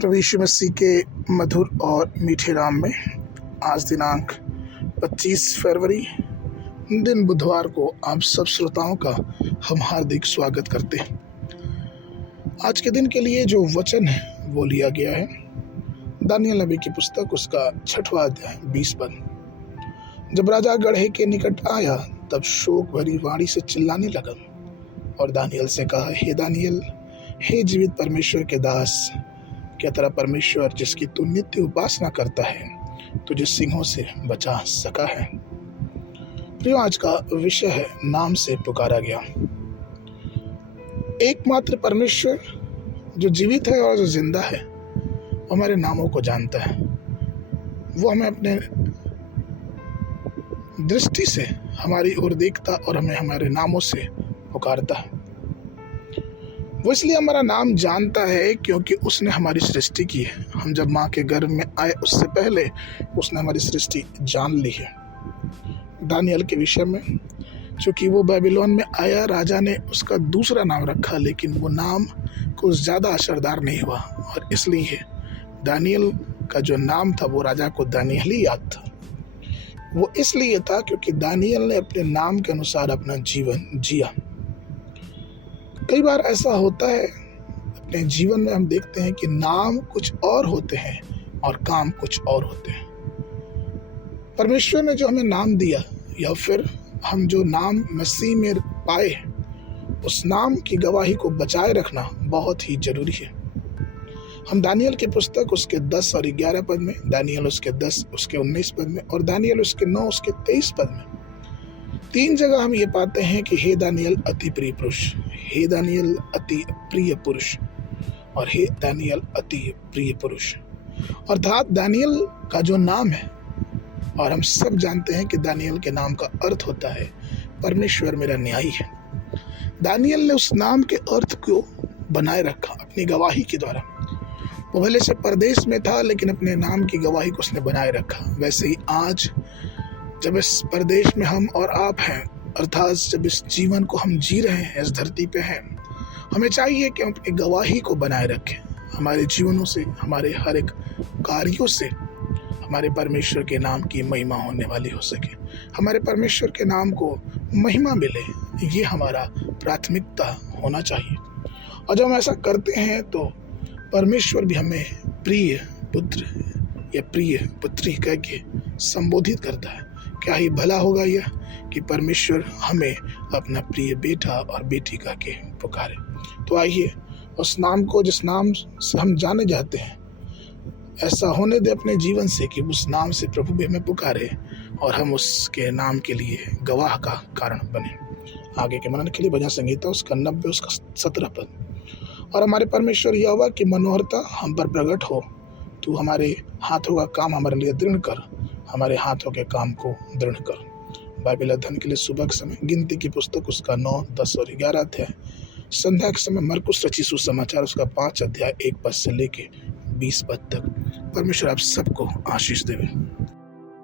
प्रभु यीशु मसीह के मधुर और मीठे नाम में आज दिनांक 25 फरवरी दिन बुधवार को आप सब श्रोताओं का हम हार्दिक स्वागत करते हैं। आज के दिन के लिए जो वचन है वो लिया गया है दानियल नबी की पुस्तक, उसका 6वां अध्याय 20 पद। जब राजा गढ़े के निकट आया तब शोक भरी वाणी से चिल्लाने लगा और दानियल से कहा, हे दानियल, हे जीवित परमेश्वर के दास, क्या तेरा परमेश्वर जिसकी तू नित्य उपासना करता है तुझे सिंहों से बचा सका है। प्रियो, आज का विषय है नाम से पुकारा गया। एकमात्र परमेश्वर जो जीवित है और जो जिंदा है वो हमारे नामों को जानता है। वो हमें अपने दृष्टि से हमारी ओर देखता और हमें हमारे नामों से पुकारता है। वो इसलिए हमारा नाम जानता है क्योंकि उसने हमारी सृष्टि की है। हम जब माँ के गर्भ में आए उससे पहले उसने हमारी सृष्टि जान ली है। दानियल के विषय में, चूँकि वो बेबीलोन में आया, राजा ने उसका दूसरा नाम रखा, लेकिन वो नाम कुछ ज़्यादा असरदार नहीं हुआ और इसलिए दानियल का जो नाम था वो राजा को दानियल ही याद था। वो इसलिए था क्योंकि दानियल ने अपने नाम के अनुसार अपना जीवन जिया। कई बार ऐसा होता है अपने जीवन में, हम देखते हैं कि नाम कुछ और होते हैं और काम कुछ और होते हैं। परमेश्वर ने जो हमें नाम दिया या फिर हम जो नाम मसीह में पाए, उस नाम की गवाही को बचाए रखना बहुत ही जरूरी है। हम दानियल की पुस्तक उसके 10 और 11 पद में, दानियल उसके 10 उसके 19 पद में और दानियल उसके 9 उसके 23 पद में 3 जगह हम ये पाते हैं कि हे दानियल अति प्रिय पुरुष, हे दानियल अति प्रिय पुरुष और हे दानियल अति प्रिय पुरुष। अर्थात दानियल का जो नाम है, और हम सब जानते हैं कि दानियल के नाम का अर्थ होता है परमेश्वर मेरा न्यायी है। दानियल ने उस नाम के अर्थ को बनाए रखा अपनी गवाही के द्वारा। वो भले से परदेश में था लेकिन अपने नाम की गवाही को उसने बनाए रखा। वैसे ही आज जब इस परदेश में हम और आप हैं, अर्थात जब इस जीवन को हम जी रहे हैं, इस धरती पे हैं, हमें चाहिए कि हम अपनी गवाही को बनाए रखें। हमारे जीवनों से, हमारे हर एक कार्यों से हमारे परमेश्वर के नाम की महिमा होने वाली हो सके, हमारे परमेश्वर के नाम को महिमा मिले, ये हमारा प्राथमिकता होना चाहिए। और जब हम ऐसा करते हैं तो परमेश्वर भी हमें प्रिय पुत्र या प्रिय पुत्री कह के संबोधित करता है। क्या ही भला होगा यह कि परमेश्वर हमें अपना प्रिय बेटा और बेटी कह के पुकारे। तो आइए उस नाम को, जिस नाम से हम जाने जाते हैं, ऐसा होने दे अपने जीवन से कि उस नाम से प्रभु भी हमें पुकारे और हम उसके नाम के लिए गवाह का कारण बने। आगे के मनन के लिए भजन संगीता उसका 90 उसका 17 पद। और हमारे परमेश्वर यहोवा की मनोहरता हम पर प्रकट हो, तू हमारे हाथों का काम हमारे लिए दृढ़ कर, हमारे हाथों के काम को दृढ़ कर। बाइबल अध्ययन के लिए सुबह के समय गिनती की पुस्तक उसका 9, 10 और 11 अध्याय। संध्या के समय मरकुस रचित सुसमाचार उसका 5 अध्याय 1 पद से लेके 20 पद तक। परमेश्वर आप सबको आशीष देवे।